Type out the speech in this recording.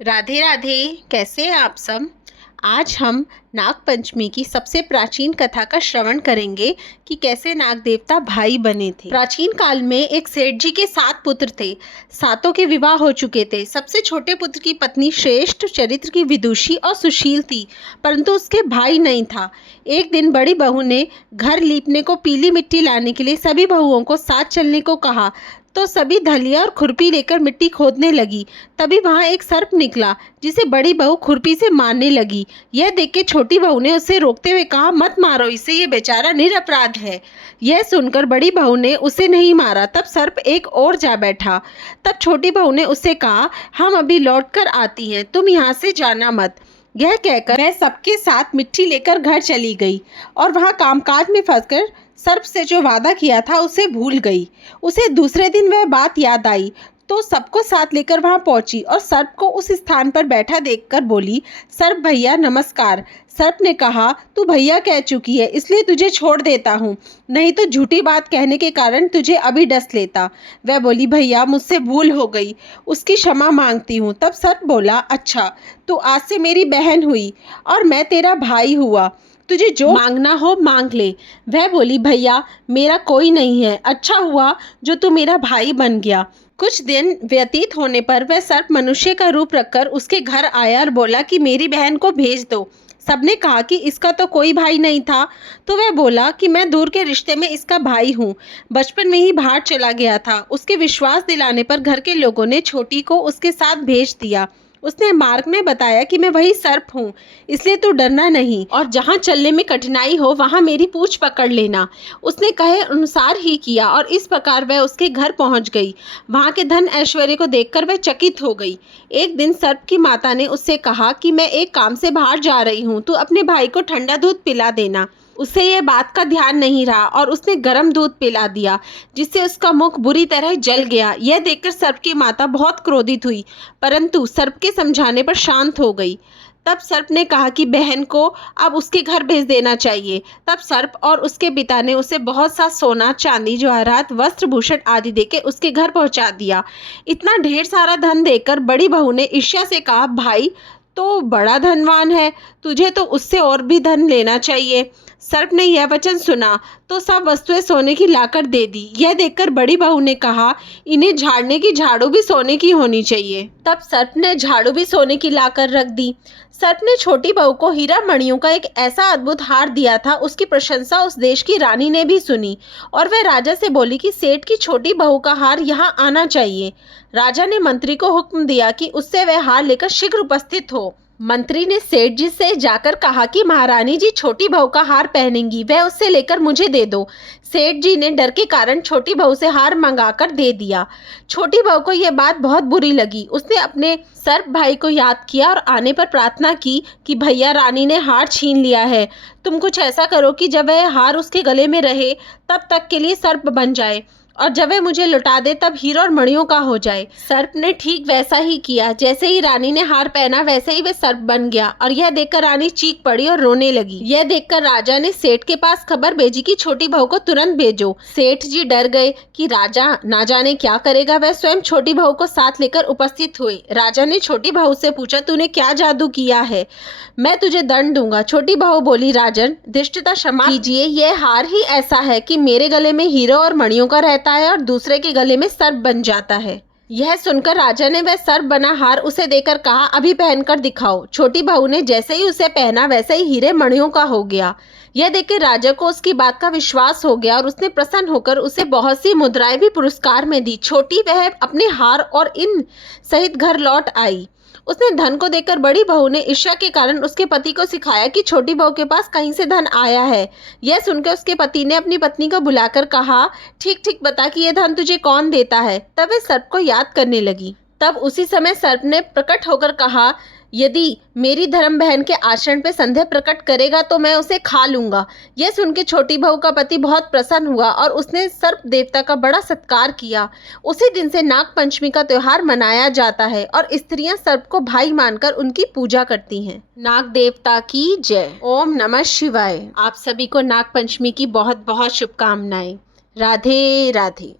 राधे राधे। कैसे हैं आप सब। आज हम नाग पंचमी की सबसे प्राचीन कथा का श्रवण करेंगे कि कैसे नाग देवता भाई बने थे। प्राचीन काल में एक सेठ जी के 7 पुत्र थे। सातों के विवाह हो चुके थे। सबसे छोटे पुत्र की पत्नी श्रेष्ठ चरित्र की विदुषी और सुशील थी, परंतु उसके भाई नहीं था। एक दिन बड़ी बहू ने घर लीपने को पीली मिट्टी लाने के लिए सभी बहुओं को साथ चलने को कहा, तो सभी धलिया और खुरपी लेकर मिट्टी खोदने लगी। तभी वहां एक सर्प निकला, जिसे बड़ी बहू खुरपी से मारने लगी। यह देख के छोटी बहू ने उसे रोकते हुए कहा, मत मारो इसे, ये बेचारा निरपराध है। यह सुनकर बड़ी बहू ने उसे नहीं मारा। तब सर्प एक और जा बैठा। तब छोटी बहू ने उससे कहा, हम अभी लौट कर आती हैं, तुम यहाँ से जाना मत। यह कहकर वह सबके साथ मिट्टी लेकर घर चली गई और वहां कामकाज में फंसकर सर्प से जो वादा किया था उसे भूल गई। उसे दूसरे दिन वह बात याद आई, तो सबको साथ लेकर वहां पहुंची और सर्प को उस स्थान पर बैठा देखकर बोली, सर्प भैया नमस्कार। सर्प ने कहा, तू भैया कह चुकी है, इसलिए तुझे छोड़ देता हूँ, नहीं तो झूठी बात कहने के कारण तुझे अभी डस लेता। वह बोली, भैया मुझसे भूल हो गई, उसकी क्षमा मांगती हूँ। तब सर्प बोला, अच्छा तो आज से मेरी बहन हुई और मैं तेरा भाई हुआ, तुझे जो मांगना हो मांग ले। वह बोली, भैया मेरा कोई नहीं है, अच्छा हुआ जो तू मेरा भाई बन गया। कुछ दिन व्यतीत होने पर वह सर्प मनुष्य का रूप रखकर उसके घर आया और बोला कि मेरी बहन को भेज दो। सबने कहा कि इसका तो कोई भाई नहीं था, तो वह बोला कि मैं दूर के रिश्ते में इसका भाई हूँ, बचपन में ही बाहर चला गया था। उसके विश्वास दिलाने पर घर के लोगों ने छोटी को उसके साथ भेज दिया। उसने मार्ग में बताया कि मैं वही सर्प हूँ, इसलिए तू डरना नहीं और जहाँ चलने में कठिनाई हो वहाँ मेरी पूंछ पकड़ लेना। उसने कहे अनुसार ही किया और इस प्रकार वह उसके घर पहुँच गई। वहाँ के धन ऐश्वर्य को देखकर वह चकित हो गई। एक दिन सर्प की माता ने उससे कहा कि मैं एक काम से बाहर जा रही हूँ, तू अपने भाई को ठंडा दूध पिला देना। उसे यह बात का ध्यान नहीं रहा और उसने गर्म दूध पिला दिया, जिससे उसका मुख बुरी तरह जल गया। यह देखकर सर्प की माता बहुत क्रोधित हुई, परंतु सर्प के समझाने पर शांत हो गई। तब सर्प ने कहा कि बहन को अब उसके घर भेज देना चाहिए। तब सर्प और उसके पिता ने उसे बहुत सा सोना, चांदी, जवाहरात, वस्त्र, भूषण आदि देके उसके घर पहुंचा दिया। इतना ढेर सारा धन देकर बड़ी बहू ने ईर्ष्या से कहा, भाई तो बड़ा धनवान है, तुझे तो उससे और भी धन लेना चाहिए। सर्प ने यह वचन सुना तो सब वस्तुएं सोने की लाकर दे दी। यह देखकर बड़ी बहू ने कहा, इन्हें झाड़ने की झाड़ू भी सोने की होनी चाहिए। तब सर्प ने झाड़ू भी सोने की लाकर रख दी। सर्प ने छोटी बहू को हीरा मणियों का एक ऐसा अद्भुत हार दिया था, उसकी प्रशंसा उस देश की रानी ने भी सुनी और वह राजा से बोली कि सेठ की छोटी बहू का हार यहाँ आना चाहिए। राजा ने मंत्री को हुक्म दिया कि उससे वह हार लेकर शीघ्र उपस्थित हो। मंत्री ने सेठ जी से जाकर कहा कि महारानी जी छोटी बहू का हार पहनेंगी, वह उससे लेकर मुझे दे दो। सेठ जी ने डर के कारण छोटी बहू से हार मंगाकर दे दिया। छोटी बहू को यह बात बहुत बुरी लगी। उसने अपने सर्प भाई को याद किया और आने पर प्रार्थना की कि भैया रानी ने हार छीन लिया है, तुम कुछ ऐसा करो कि जब वह हार उसके गले में रहे तब तक के लिए सर्प बन जाए और जब वह मुझे लौटा दे तब हीरो और मणियों का हो जाए। सर्प ने ठीक वैसा ही किया। जैसे ही रानी ने हार पहना वैसे ही वह सर्प बन गया और यह देखकर रानी चीख पड़ी और रोने लगी। यह देखकर राजा ने सेठ के पास खबर भेजी कि छोटी बहू को तुरंत भेजो। सेठ जी डर गए कि राजा ना जाने क्या करेगा। वह स्वयं छोटी बहू को साथ लेकर उपस्थित हुए। राजा ने छोटी बहू से पूछा, तूने क्या जादू किया है, मैं तुझे दंड दूंगा। छोटी बहू बोली, राजन धृष्टता क्षमा कीजिए, यह हार ही ऐसा है कि मेरे गले में हीरो और मणियों का रहता है और दूसरे के गले में सर्प बन जाता है। यह सुनकर राजा ने वह सर्प बना हार उसे देकर कहा, अभी पहनकर दिखाओ। छोटी बहू ने जैसे ही उसे पहना वैसे ही हीरे मणियों का हो गया। यह देखकर राजा को उसकी बात का विश्वास हो गया और उसने प्रसन्न होकर उसे बहुत सी मुद्राएं भी पुरस्कार में दी। छोटी वह अपने हार और इन सहित घर लौट आई। उसने धन को देखकर बड़ी बहू ने ईर्ष्या के कारण उसके पति को सिखाया कि छोटी बहू के पास कहीं से धन आया है। यह सुनकर उसके पति ने अपनी पत्नी को बुलाकर कहा, ठीक ठीक बता कि यह धन तुझे कौन देता है। तब वह सर्प को याद करने लगी। तब उसी समय सर्प ने प्रकट होकर कहा, यदि मेरी धर्म बहन के आचरण पे संदेह प्रकट करेगा तो मैं उसे खा लूंगा। यह सुनकर छोटी बहू का पति बहुत प्रसन्न हुआ और उसने सर्प देवता का बड़ा सत्कार किया। उसी दिन से नाग पंचमी का त्योहार मनाया जाता है और स्त्रियां सर्प को भाई मानकर उनकी पूजा करती हैं। नाग देवता की जय। ओम नमः शिवाय। आप सभी को नाग पंचमी की बहुत बहुत शुभकामनाएं। राधे राधे।